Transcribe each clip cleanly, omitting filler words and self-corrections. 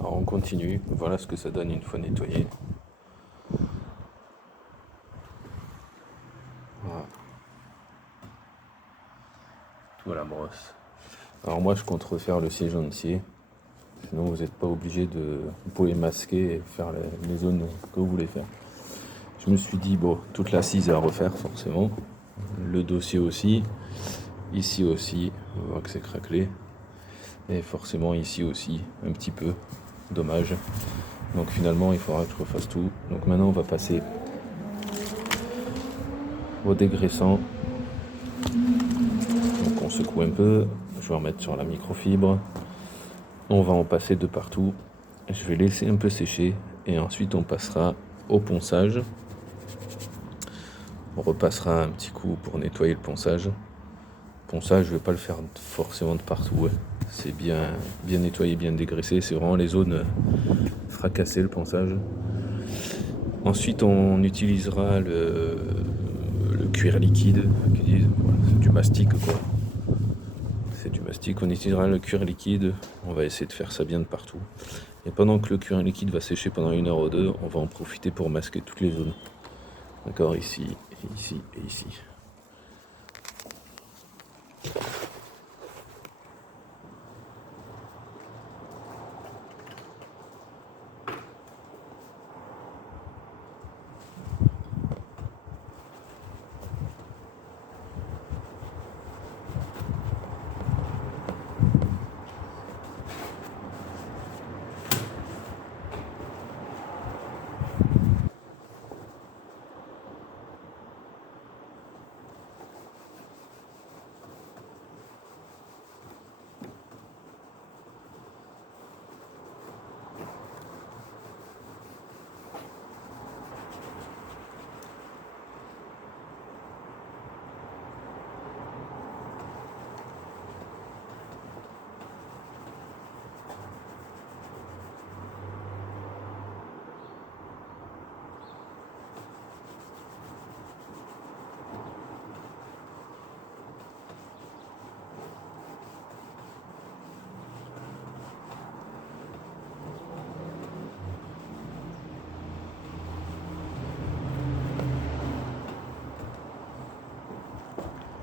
Alors on continue, voilà ce que ça donne une fois nettoyé. Voilà. Voilà, brosse. Alors moi je compte refaire le siège entier. Sinon vous n'êtes pas obligé de... Vous pouvez masquer et faire les zones que vous voulez faire. Je me suis dit, bon, toute l'assise à refaire forcément. Le dossier aussi. Ici aussi, on voit que c'est craquelé. Et forcément ici aussi, un petit peu. Dommage. Donc finalement il faudra que je refasse tout. Donc maintenant on va passer au dégraissant. Donc on secoue un peu. Je vais remettre sur la microfibre. On va en passer de partout. Je vais laisser un peu sécher. Et ensuite on passera au ponçage. On repassera un petit coup pour nettoyer le ponçage. Ponçage, je ne vais pas le faire forcément de partout. Ouais. C'est bien nettoyé, bien dégraissé. C'est vraiment les zones fracassées, le ponçage. Ensuite, on utilisera le cuir liquide. C'est du mastic, quoi. C'est du mastic. On utilisera le cuir liquide. On va essayer de faire ça bien de partout. Et pendant que le cuir liquide va sécher pendant 1 heure ou 2, on va en profiter pour masquer toutes les zones. D'accord, ici, et ici et ici.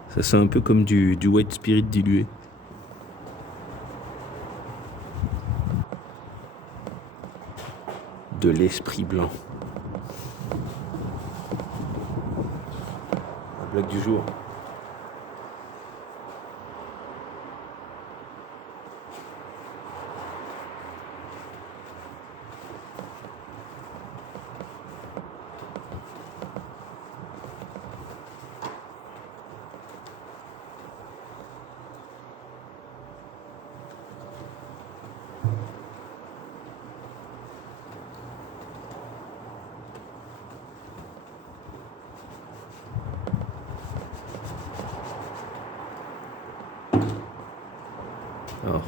Ça sent un peu comme du white spirit dilué. De l'esprit blanc. La blague du jour. Alors,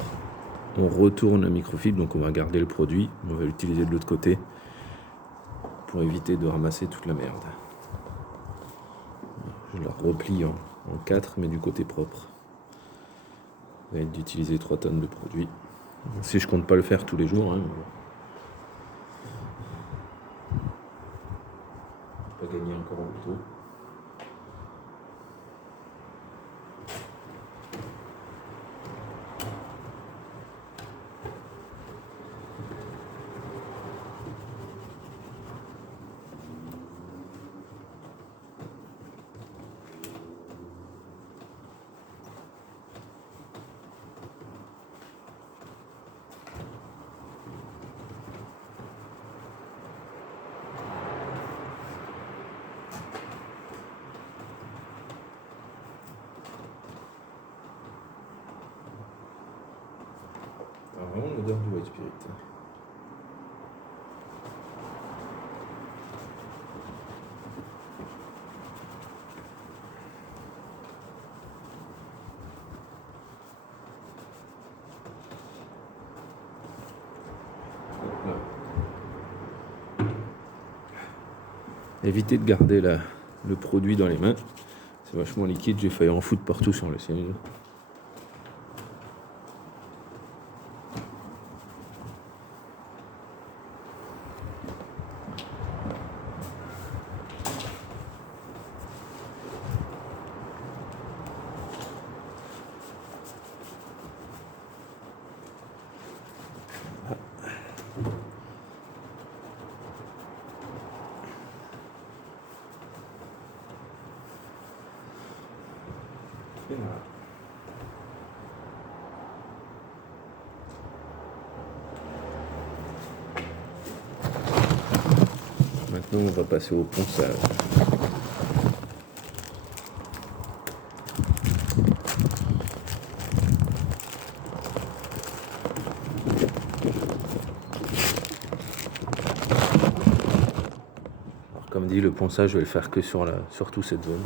on retourne la microfibre, donc on va garder le produit, on va l'utiliser de l'autre côté pour éviter de ramasser toute la merde. Je la replie en 4, mais du côté propre. Ça va être d'utiliser 3 tonnes de produit. Si je compte pas le faire tous les jours, hein, pas gagner encore plus tôt. Alors, vraiment l'odeur du white spirit. Évitez de garder le produit dans les mains. C'est vachement liquide, j'ai failli en foutre partout sur le siège. Donc on va passer au ponçage. Alors comme dit, le ponçage je vais le faire que sur toute cette zone.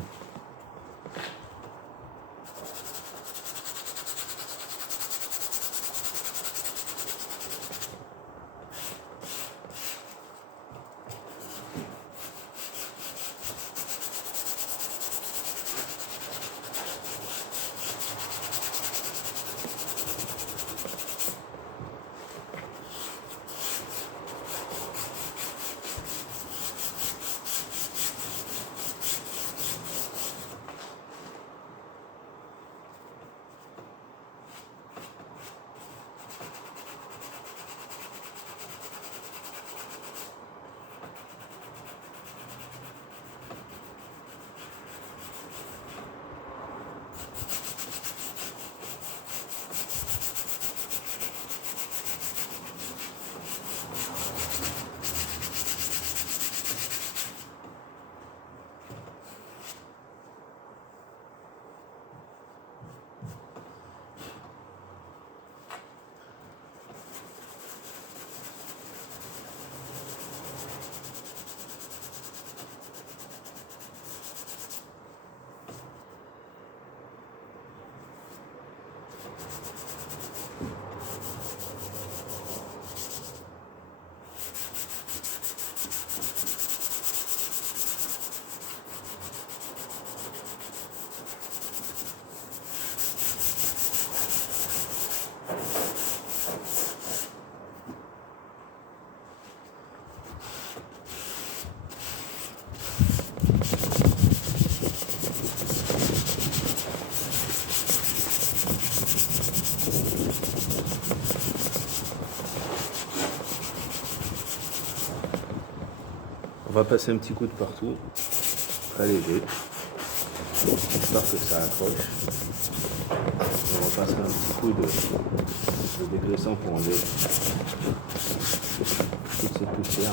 On va passer un petit coup de partout, très léger, histoire que ça accroche. On va passer un petit coup de dégraissant pour enlever toute cette poussière.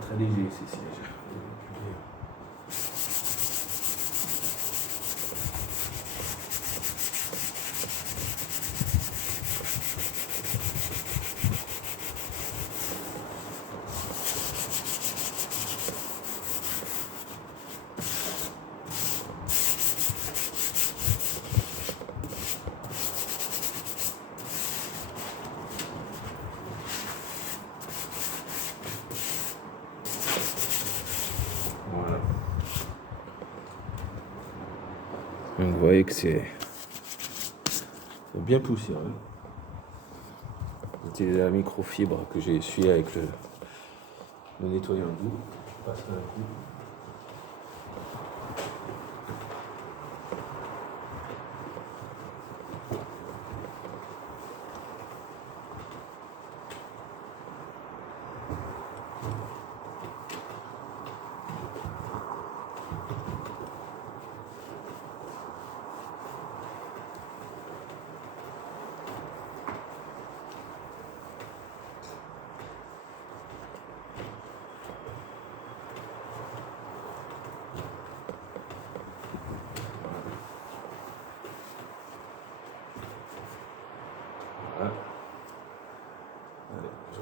Très léger ces sièges. Voilà. Donc vous voyez que c'est bien poussiéreux. J'utilise la microfibre que j'ai essuyée avec le nettoyant doux. Je passerai un coup.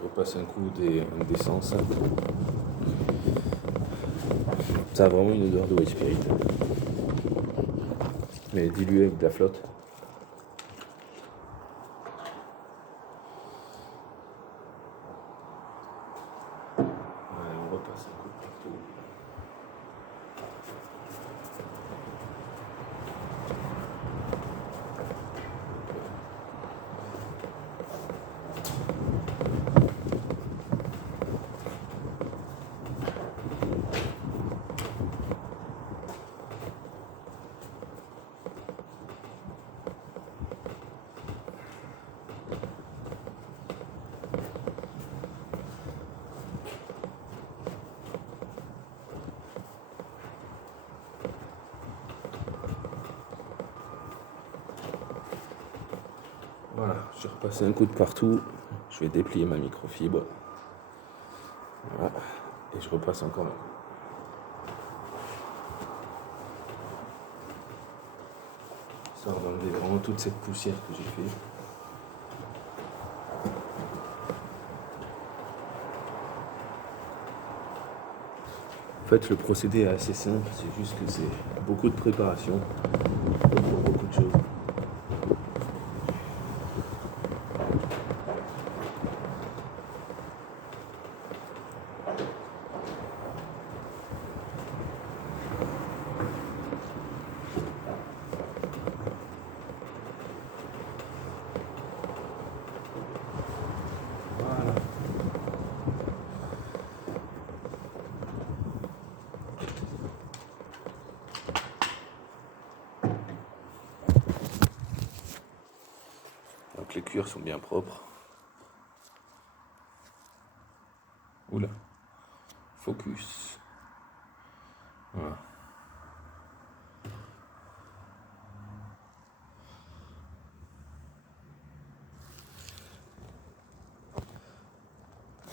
Je repasse un coup d'essence. Ça a vraiment une odeur d'eau et spirit. Mais dilué avec de la flotte. Allez, on repasse un coup de partout. Voilà, j'ai repassé un coup de partout. Je vais déplier ma microfibre. Voilà. Et je repasse encore un coup. Histoire d'enlever vraiment toute cette poussière que j'ai fait. En fait, le procédé est assez simple, c'est juste que c'est beaucoup de préparation pour beaucoup de choses. Voilà. Donc les cuirs sont bien propres. Oula. Focus. Voilà.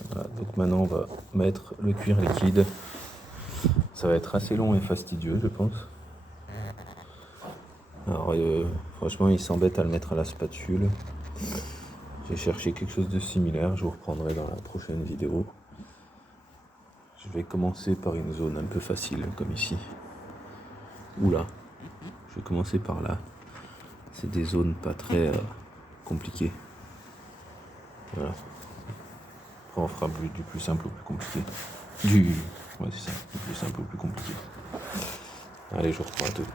Voilà, donc maintenant on va mettre le cuir liquide. Ça va être assez long et fastidieux, je pense. Alors franchement il s'embête à le mettre à la spatule. J'ai cherché quelque chose de similaire, je vous reprendrai dans la prochaine vidéo. Je vais commencer par une zone un peu facile comme ici. Oula, je vais commencer par là. C'est des zones pas très compliquées. Voilà. Après on fera du plus simple au plus compliqué. Ouais c'est ça, du plus simple au plus compliqué. Allez, je reprends à tout.